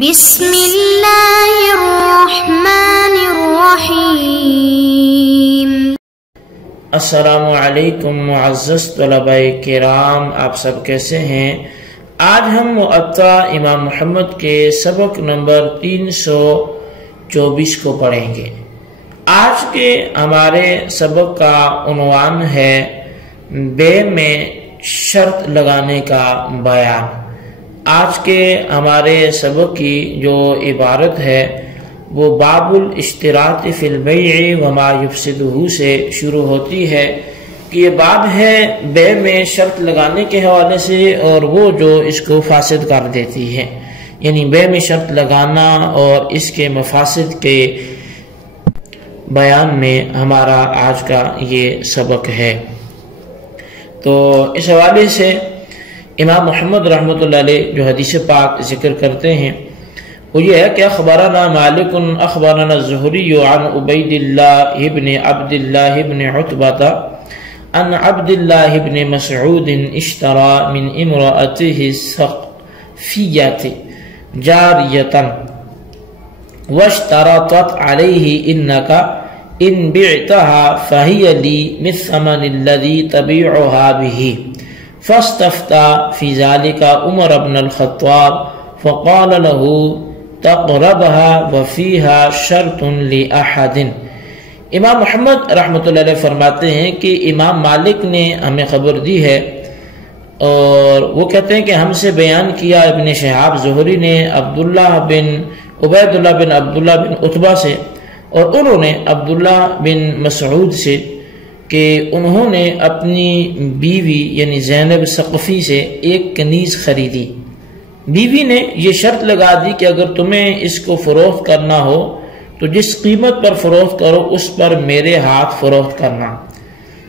بسم اللہ الرحمن الرحیم۔ السلام علیکم معزز طلباء کرام، آپ سب کیسے ہیں؟ آج ہم موطا امام محمد کے سبق نمبر 324 کو پڑھیں گے۔ آج کے ہمارے سبق کا عنوان ہے بے میں شرط لگانے کا بیان۔ آج کے ہمارے سبق کی جو عبارت ہے وہ باب الاشتراط فی البیع وما یفسدہ سے شروع ہوتی ہے کہ یہ باب ہے بے میں شرط لگانے کے حوالے سے اور وہ جو اس کو فاسد کر دیتی ہے، یعنی بے میں شرط لگانا اور اس کے مفاسد کے بیان میں ہمارا آج کا یہ سبق ہے۔ تو اس حوالے سے امام محمد رحمۃ اللہ علیہ جو حدیث پاک ذکر کرتے ہیں وہ یہ ہے کہ اخبرنا مالک اخبرنا الزہری عن عبید اللہ ابن عبد اللہ ابن عتبہ عن عبد اللہ ابن مسعود اشترى من امرأته الثقفیۃ جاریۃ واشترطت علیہ انک ان بعتها فهي لي بالثمن الذي تبيعها به، فاستفتى في ذلك عمر بن الخطاب فقال له تقربها وفيها شرط لأحد۔ امام محمد رحمۃ اللہ علیہ فرماتے ہیں کہ امام مالک نے ہمیں خبر دی ہے اور وہ کہتے ہیں کہ ہم سے بیان کیا ابن شہاب زہری نے عبداللہ بن عبیداللہ بن عبداللہ بن عتبہ سے، اور انہوں نے عبداللہ بن مسعود سے کہ انہوں نے اپنی بیوی یعنی زینب ثقفی سے ایک کنیز خریدی۔ بیوی نے یہ شرط لگا دی کہ اگر تمہیں اس کو فروخت کرنا ہو تو جس قیمت پر فروخت کرو اس پر میرے ہاتھ فروخت کرنا۔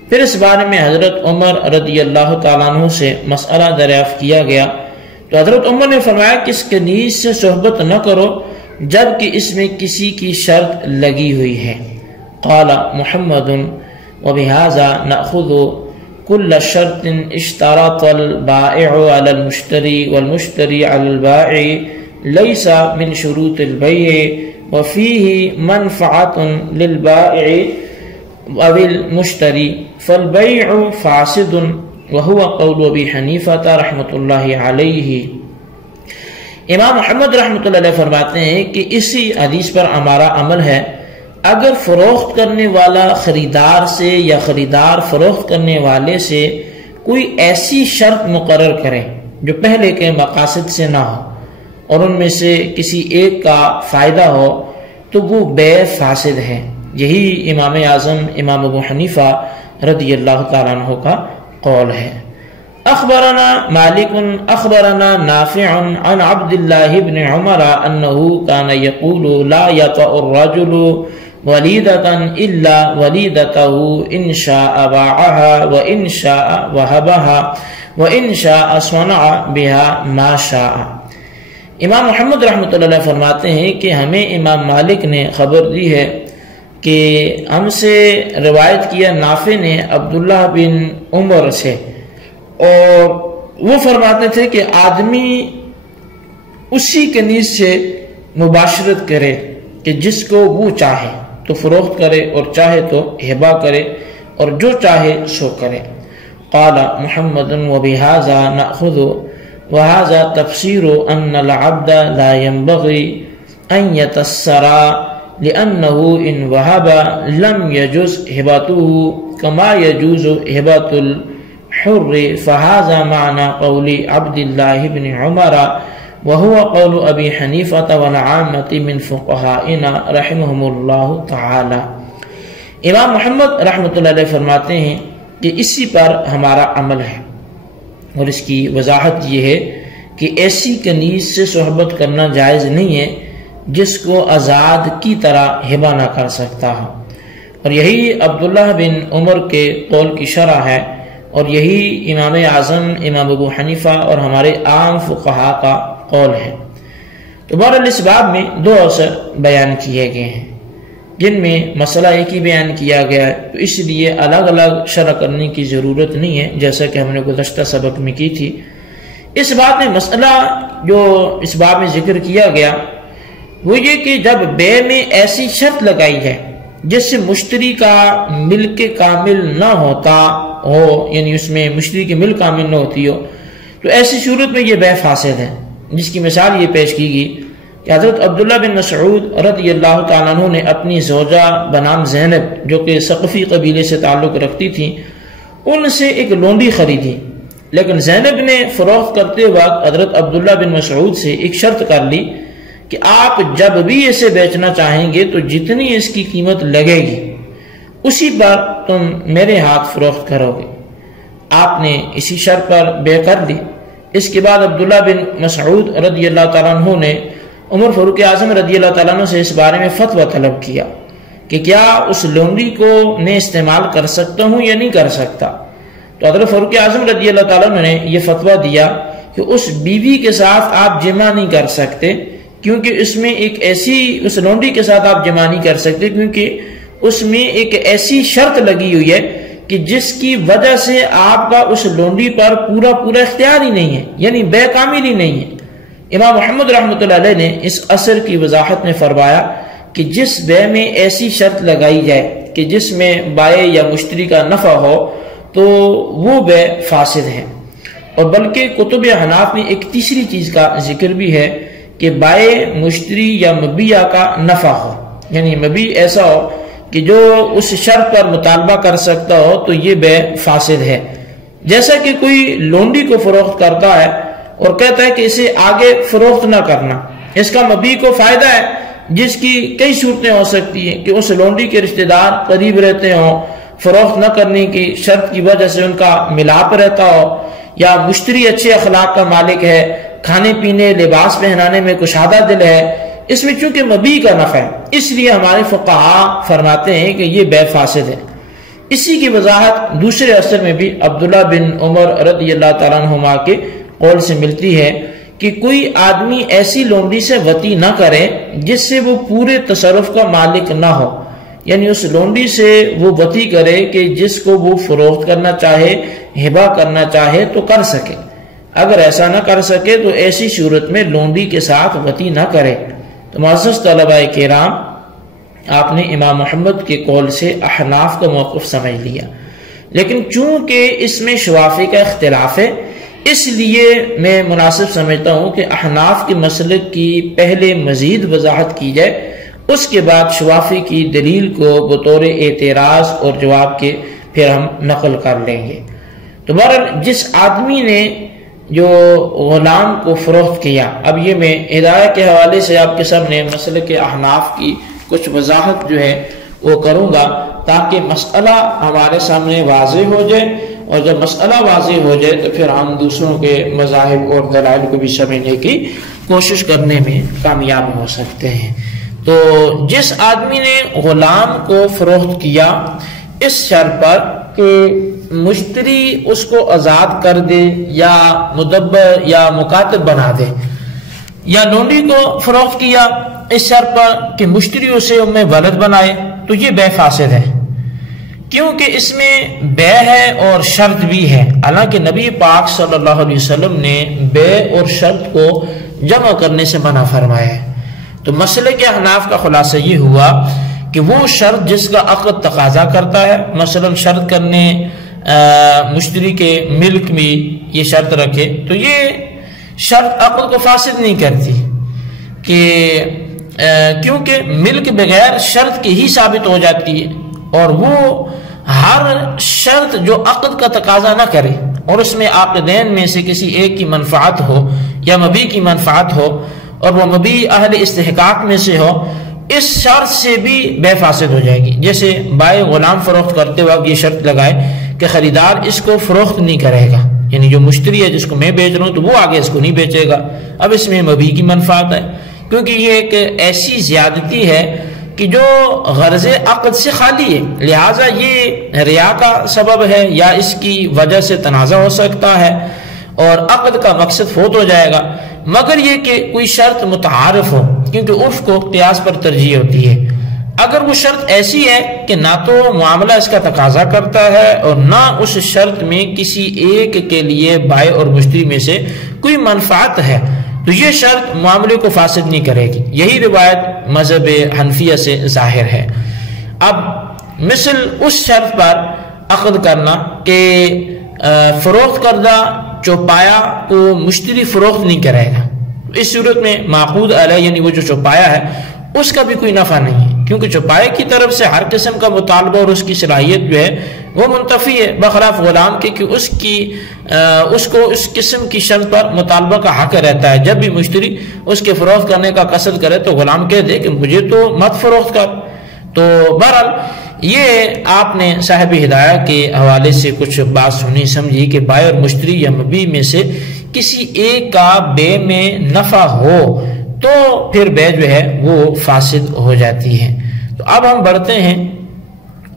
پھر اس بارے میں حضرت عمر رضی اللہ تعالیٰ عنہ سے مسئلہ دریافت کیا گیا تو حضرت عمر نے فرمایا کہ اس کنیز سے صحبت نہ کرو جبکہ اس میں کسی کی شرط لگی ہوئی ہے۔ قال محمد وبهذا نأخذ كل شرط اشترط البائع على المشتري والمشتري على البائع ليس من شروط البيع وفيه منفعة للبائع أو المشتري فالبيع فاسد، وهو قول أبي حنيفة رحمة الله عليه۔ امام محمد رحمۃ اللہ علیہ فرماتے ہیں کہ اسی حدیث پر ہمارا عمل ہے، اگر فروخت کرنے والا خریدار سے یا خریدار فروخت کرنے والے سے کوئی ایسی شرط مقرر کرے جو پہلے کے مقاصد سے نہ ہو اور ان میں سے کسی ایک کا فائدہ ہو تو وہ بے فاسد ہے۔ یہی امام اعظم امام ابو حنیفہ رضی اللہ تعالیٰ عنہ کا قول ہے۔ اخبرنا مالک اخبرنا نافع عن عبد اللہ بن عمر انه كان يقول لا يطأ الرجل وليدة الا وليدته ان شاء باعها وان شاء وهبها وان شاء صنع بها ما شاء۔ امام محمد رحمۃ اللہ علیہ فرماتے ہیں کہ ہمیں امام مالک نے خبر دی ہے کہ ہم سے روایت کیا نافع نے عبداللہ بن عمر سے، اور وہ فرماتے تھے کہ آدمی اسی کنیز سے مباشرت کرے کہ جس کو وہ چاہے تو فروخت کرے اور چاہے تو ہبہ کرے اور جو چاہے سو کرے۔ قال محمد وبهذا نأخذ وهذا تفسير ان العبد لا ينبغي ان يتسرى لأنه ان وهب لم يجوز هبته كما يجوز هبة الحر، فهذا معنى قول عبد الله بن عمر وهو قول ابی حنیفہ والعامة من فقهائنا رحمهم اللہ تعالی۔ امام محمد رحمۃ اللہ علیہ فرماتے ہیں کہ اسی پر ہمارا عمل ہے، اور اس کی وضاحت یہ ہے کہ ایسی کنیز سے صحبت کرنا جائز نہیں ہے جس کو آزاد کی طرح ہبہ نہ کر سکتا ہو، اور یہی عبداللہ بن عمر کے قول کی شرح ہے، اور یہی امام اعظم امام ابو حنیفہ اور ہمارے عام فقہا کا قول ہے۔ تو بہرحال اس باب میں دو اثر بیان کیے گئے ہیں جن میں مسئلہ ایک ہی بیان کیا گیا ہے، تو اس لیے الگ الگ شرح کرنے کی ضرورت نہیں ہے جیسا کہ ہم نے گزشتہ سبق میں کی تھی۔ اس بات میں مسئلہ جو اس باب میں ذکر کیا گیا وہ یہ کہ جب بے میں ایسی شرط لگائی جائے جس سے مشتری کا ملک کامل نہ ہوتا ہو، یعنی اس میں مشتری کی ملک کامل نہ ہوتی ہو، تو ایسی صورت میں یہ بے فاسد ہے، جس کی مثال یہ پیش کی گئی کہ حضرت عبداللہ بن مسعود رضی اللہ تعالیٰ عنہ نے اپنی زوجہ بنام زینب جو کہ ثقفی قبیلے سے تعلق رکھتی تھیں ان سے ایک لونڈی خریدی، لیکن زینب نے فروخت کرتے وقت حضرت عبداللہ بن مسعود سے ایک شرط کر لی کہ آپ جب بھی اسے بیچنا چاہیں گے تو جتنی اس کی قیمت لگے گی اسی پر تم میرے ہاتھ فروخت کرو گے۔ آپ نے اسی شرط پر بے کر لی۔ اس کے بعد عبداللہ بن مسعود رضی اللہ تعالیٰ عنہ نے عمر فاروق اعظم رضی اللہ تعالیٰ عنہ سے اس بارے میں فتویٰ طلب کیا کہ کیا اس لونڈی کو میں استعمال کر سکتا ہوں یا نہیں کر سکتا، تو حضرت فاروق اعظم رضی اللہ تعالیٰ عنہ نے یہ فتویٰ دیا کہ اس بیوی کے ساتھ آپ جمع نہیں کر سکتے، کیونکہ اس میں اس لونڈی کے ساتھ آپ جمع نہیں کر سکتے کیونکہ اس میں ایک ایسی شرط لگی ہوئی ہے کہ جس کی وجہ سے آپ کا اس لونڈی پر پورا اختیار ہی نہیں ہے، یعنی بے کامل ہی نہیں ہے۔ امام محمد رحمۃ اللہ علیہ نے اس اثر کی وضاحت میں فرمایا کہ جس بے میں ایسی شرط لگائی جائے کہ جس میں بائع یا مشتری کا نفع ہو تو وہ بے فاسد ہے، اور بلکہ کتب حناف میں ایک تیسری چیز کا ذکر بھی ہے کہ بائع مشتری یا مبیع کا نفع ہو، یعنی مبیع ایسا ہو کہ جو اس شرط پر مطالبہ کر سکتا ہو تو یہ بے فاسد ہے۔ جیسا کہ کوئی لونڈی کو فروخت کرتا ہے اور کہتا ہے کہ اسے آگے فروخت نہ کرنا، اس کا مبیع کو فائدہ ہے، جس کی کئی صورتیں ہو سکتی ہیں کہ اس لونڈی کے رشتہ دار قریب رہتے ہوں، فروخت نہ کرنے کی شرط کی وجہ سے ان کا ملاپ رہتا ہو، یا مشتری اچھے اخلاق کا مالک ہے، کھانے پینے لباس پہنانے میں کشادہ دل ہے، اس میں چونکہ مبیع کا نفع ہے اس لیے ہمارے فقہاء فرماتے ہیں کہ یہ بے فاسد ہے۔ اسی کی وضاحت دوسرے اثر میں بھی عبداللہ بن عمر رضی اللہ تعالیٰ عنہما کے قول سے ملتی ہے کہ کوئی آدمی ایسی لونڈی سے وطی نہ کرے جس سے وہ پورے تصرف کا مالک نہ ہو، یعنی اس لونڈی سے وہ وطی کرے کہ جس کو وہ فروخت کرنا چاہے، ہبہ کرنا چاہے تو کر سکے، اگر ایسا نہ کر سکے تو ایسی صورت میں لونڈی کے ساتھ وطی نہ کرے۔ تو معزز طلباء کرام، آپ نے امام محمد کے قول سے احناف کا موقف سمجھ لیا، لیکن چونکہ اس میں شوافی کا اختلاف ہے اس لیے میں مناسب سمجھتا ہوں کہ احناف کے مسلک کی پہلے مزید وضاحت کی جائے، اس کے بعد شوافی کی دلیل کو بطور اعتراض اور جواب کے پھر ہم نقل کر لیں گے۔ تو بہرحال جس آدمی نے جو غلام کو فروخت کیا، اب یہ میں ہدایہ کے حوالے سے آپ کے سامنے مسلک احناف کی کچھ وضاحت جو ہے وہ کروں گا تاکہ مسئلہ ہمارے سامنے واضح ہو جائے، اور جب مسئلہ واضح ہو جائے تو پھر ہم دوسروں کے مذاہب اور دلائل کو بھی سمجھنے کی کوشش کرنے میں کامیاب ہو سکتے ہیں۔ تو جس آدمی نے غلام کو فروخت کیا اس شرط پر کہ مشتری اس کو آزاد کر دے یا مدبر یا مکاتب بنا دے، یا لونڈی کو فروخت کیا اس شرط پر کہ مشتری اسے میں ولد بنائے، تو یہ بے فاسد ہے، کیونکہ اس میں بے ہے اور شرط بھی ہے، حالانکہ نبی پاک صلی اللہ علیہ وسلم نے بے اور شرط کو جمع کرنے سے منع فرمایا ہے۔ تو مسئلے کے احناف کا خلاصہ یہ ہوا کہ وہ شرط جس کا عقد تقاضا کرتا ہے، مثلا شرط کرنے مشتری کے ملک میں یہ شرط رکھے، تو یہ شرط عقد کو فاسد نہیں کرتی، کہ کیونکہ ملک بغیر شرط کی ہی ثابت ہو جاتی ہے، اور وہ ہر شرط جو عقد کا تقاضا نہ کرے اور اس میں عاقدین میں سے کسی ایک کی منفعت ہو یا مبیع کی منفعت ہو اور وہ مبیع اہل استحقاق میں سے ہو، اس شرط سے بھی بے فاسد ہو جائے گی۔ جیسے بائع غلام فروخت کرتے وقت یہ شرط لگائے کہ خریدار اس کو فروخت نہیں کرے گا، یعنی جو مشتری ہے جس کو میں بیچ رہا ہوں تو وہ آگے اس کو نہیں بیچے گا، اب اس میں مبیع کی منفعت ہے، کیونکہ یہ ایک ایسی زیادتی ہے کہ جو غرض عقد سے خالی ہے، لہٰذا یہ ریا کا سبب ہے یا اس کی وجہ سے تنازع ہو سکتا ہے اور عقد کا مقصد فوت ہو جائے گا، مگر یہ کہ کوئی شرط متعارف ہو، کیونکہ عرف کو قیاس پر ترجیح ہوتی ہے۔ اگر وہ شرط ایسی ہے کہ نہ تو معاملہ اس کا تقاضا کرتا ہے اور نہ اس شرط میں کسی ایک کے لیے بائع اور مشتری میں سے کوئی منفعت ہے، تو یہ شرط معاملے کو فاسد نہیں کرے گی۔ یہی روایت مذہب حنفیہ سے ظاہر ہے۔ اب مثل اس شرط پر عقد کرنا کہ فروخت کردہ چوپایا کو مشتری فروخت نہیں کرے گا، اس صورت میں معقود علیہ یعنی وہ جو چوپایا ہے اس کا بھی کوئی نفع نہیں ہے، کیونکہ چوپائے کی طرف سے ہر قسم کا مطالبہ اور اس کی صلاحیت جو ہے وہ منتفی ہے، بخلاف غلام کے کہ اس کو اس قسم کی شرط پر مطالبہ کا حق رہتا ہے۔ جب بھی مشتری اس کے فروخت کرنے کا قصد کرے تو غلام کہہ دے کہ مجھے تو مت فروخت کر۔ تو بہرحال یہ آپ نے صاحب ہدایہ کے حوالے سے کچھ بات سنی سمجھی کہ بائع اور مشتری یا مبیع میں سے کسی ایک کا بے میں نفع ہو تو پھر بے جو ہے وہ فاسد ہو جاتی ہے۔ تو اب ہم بڑھتے ہیں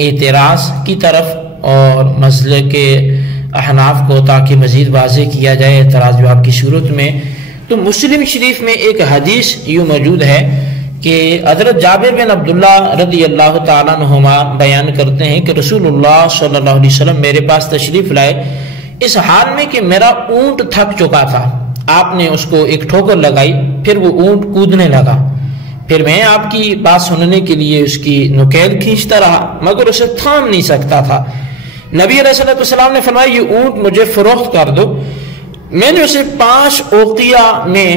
اعتراض کی طرف اور مسئلے کے احناف کو تاکہ مزید واضح کیا جائے اعتراض جواب کی صورت میں۔ تو مسلم شریف میں ایک حدیث یوں موجود ہے کہ حضرت جابر بن عبداللہ رضی اللہ تعالیٰ عنہما بیان کرتے ہیں کہ رسول اللہ صلی اللہ علیہ وسلم میرے پاس تشریف لائے اس حال میں کہ میرا اونٹ تھک چکا تھا۔ آپ نے اس کو ایک ٹھوکر لگائی، پھر وہ اونٹ کودنے لگا، پھر میں آپ کی بات سننے کے لیے اس کی نکیل کھینچتا رہا مگر اسے تھام نہیں سکتا تھا۔ نبی علیہ السلام نے فرمایا یہ اونٹ مجھے فروخت کر دو۔ میں نے اسے 5 اوقیہ میں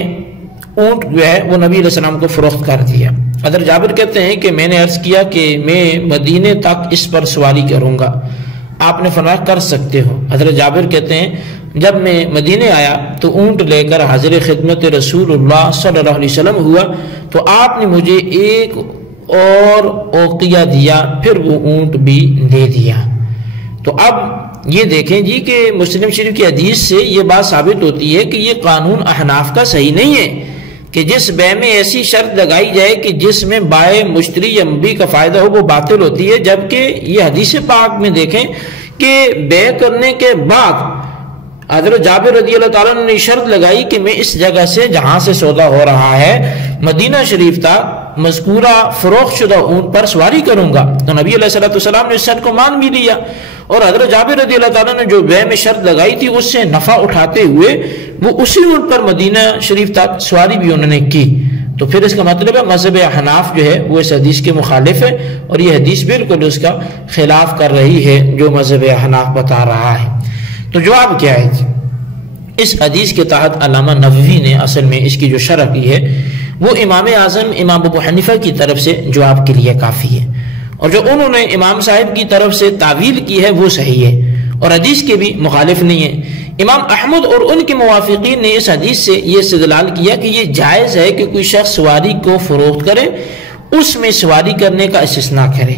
اونٹ جو ہے وہ نبی علیہ السلام کو فروخت کر دیا۔ حضرت جابر کہتے ہیں کہ میں نے عرض کیا کہ میں مدینے تک اس پر سواری کروں گا۔ آپ نے فرمایا کر سکتے ہو۔ حضرت جابر کہتے ہیں جب میں مدینے آیا تو اونٹ لے کر حاضر خدمت رسول اللہ صلی اللہ علیہ وسلم ہوا تو آپ نے مجھے ایک اور اوقیہ دیا، پھر وہ اونٹ بھی دے دیا۔ تو اب یہ دیکھیں جی کہ مسلم شریف کی حدیث سے یہ بات ثابت ہوتی ہے کہ یہ قانون احناف کا صحیح نہیں ہے کہ جس بے میں ایسی شرط لگائی جائے کہ جس میں بائع مشتری یا مبیع کا فائدہ ہو وہ باطل ہوتی ہے، جبکہ یہ حدیث پاک میں دیکھیں کہ بے کرنے کے بعد حضرت جابر رضی اللہ تعالیٰ نے شرط لگائی کہ میں اس جگہ سے جہاں سے سودا ہو رہا ہے مدینہ شریف تک مذکورہ فروخت شدہ اونٹ پر سواری کروں گا۔ تو نبی علیہ السلام نے اس شرط کو مان بھی لیا اور حضرت جابر رضی اللہ تعالیٰ نے جو بے میں شرط لگائی تھی اس سے نفع اٹھاتے ہوئے وہ اسی اونٹ پر مدینہ شریف تک سواری بھی انہوں نے کی۔ تو پھر اس کا مطلب ہے مذہب حناف جو ہے وہ اس حدیث کے مخالف ہے اور یہ حدیث بالکل اس کا خلاف کر رہی ہے جو مذہب حناف بتا رہا ہے۔ تو جواب کیا ہے؟ اس حدیث کے تحت علامہ نووی نے اصل میں اس کی جو شرح کی ہے وہ امام اعظم امام ابو حنیفہ کی طرف سے جواب کے لیے کافی ہے، اور جو انہوں نے امام صاحب کی طرف سے تعویل کی ہے وہ صحیح ہے اور حدیث کے بھی مخالف نہیں ہے۔ امام احمد اور ان کے موافقین نے اس حدیث سے یہ استدلال کیا کہ یہ جائز ہے کہ کوئی شخص سواری کو فروخت کرے، اس میں سواری کرنے کا استثناء کرے۔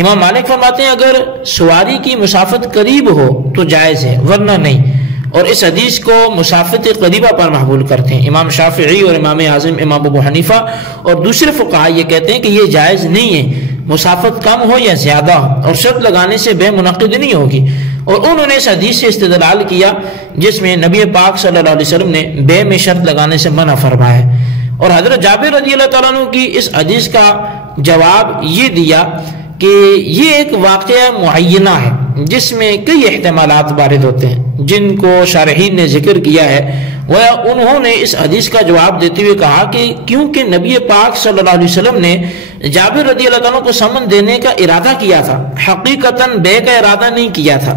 امام مالک فرماتے ہیں اگر سواری کی مسافت قریب ہو تو جائز ہے ورنہ نہیں، اور اس حدیث کو مسافت قریبہ پر محمول کرتے ہیں۔ امام شافعی اور امام اعظم امام ابو حنیفہ اور دوسرے فقہاء یہ کہتے ہیں کہ یہ جائز نہیں ہے، مسافت کم ہو یا زیادہ ہو، اور شرط لگانے سے بے منعقد نہیں ہوگی۔ اور انہوں نے اس حدیث سے استدلال کیا جس میں نبی پاک صلی اللہ علیہ وسلم نے بے میں شرط لگانے سے منع فرمایا ہے، اور حضرت جابر رضی اللہ تعالیٰ عنہ کی اس حدیث کا جواب یہ دیا کہ یہ ایک واقعہ معینہ ہے جس میں کئی احتمالات وارد ہوتے ہیں جن کو شارحین نے ذکر کیا ہے۔ انہوں نے اس حدیث کا جواب دیتے ہوئے کہا کہ کیونکہ نبی پاک صلی اللہ علیہ وسلم نے جابر رضی اللہ تعالیٰ کو سمن دینے کا ارادہ کیا تھا، حقیقتاً بے کا ارادہ نہیں کیا تھا۔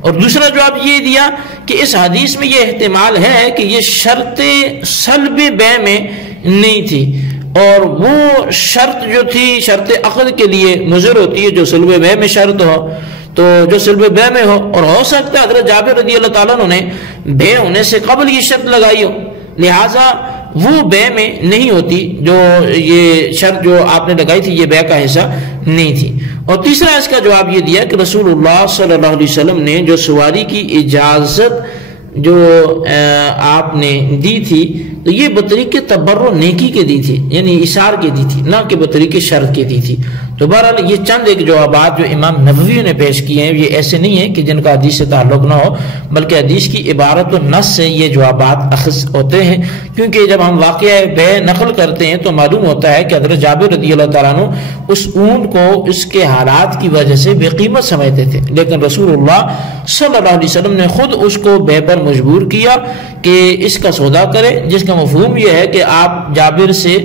اور دوسرا جواب یہ دیا کہ اس حدیث میں یہ احتمال ہے کہ یہ شرط سلب بے میں نہیں تھی، اور وہ شرط جو تھی شرط عقد کے لیے مضر ہوتی ہے جو سلب بے میں شرط ہو، تو جو سلب بے میں ہو، اور ہو سکتا ہے حضرت جابر رضی اللہ تعالیٰ نے بے ہونے سے قبل یہ شرط لگائی ہو، لہٰذا وہ بے میں نہیں ہوتی، جو یہ شرط جو آپ نے لگائی تھی یہ بے کا حصہ نہیں تھی۔ اور تیسرا اس کا جواب یہ دیا کہ رسول اللہ صلی اللہ علیہ وسلم نے جو سواری کی اجازت جو آپ نے دی تھی تو یہ بطریق تبرع نیکی کے دی تھی، یعنی اشار کے دی تھی، نہ کہ بطریق شرط کے دی تھی۔ تو بہرحال یہ چند ایک جوابات جو امام نووی نے پیش کیے ہیں یہ ایسے نہیں ہیں کہ جن کا حدیث سے تعلق نہ ہو، بلکہ حدیث کی عبارت و نص سے یہ جوابات اخذ ہوتے ہیں، کیونکہ جب ہم واقعہ بے نقل کرتے ہیں تو معلوم ہوتا ہے کہ حضرت جابر رضی اللہ تعالیٰ عنہ اس اونٹ کو اس کے حالات کی وجہ سے بے قیمت سمجھتے تھے، لیکن رسول اللہ صلی اللہ علیہ وسلم نے خود اس کو بے پر مجبور کیا کہ اس کا سودا کرے، جس کا مفہوم یہ ہے کہ آپ جابر سے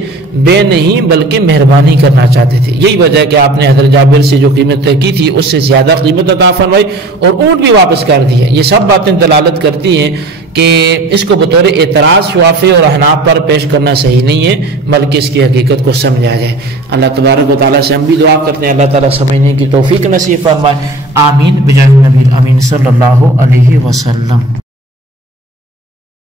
بے نہیں بلکہ مہربانی کرنا چاہتے تھے۔ یہی وجہ ہے کہ آپ نے حضرت جابر سے جو قیمت طے کی تھی اس سے زیادہ قیمت عطا فرمائی اور اونٹ بھی واپس کر دیا۔ یہ سب باتیں دلالت کرتی ہیں کہ اس کو بطور اعتراض شوافی اور احناف پر پیش کرنا صحیح نہیں ہے، بلکہ اس کی حقیقت کو سمجھا جائے۔ اللہ تبارک و تعالیٰ سے ہم بھی دعا کرتے ہیں اللہ تعالیٰ سمجھنے کی توفیق نصیب فرمائے، آمین بجاہ النبی امین صلی اللہ علیہ وسلم۔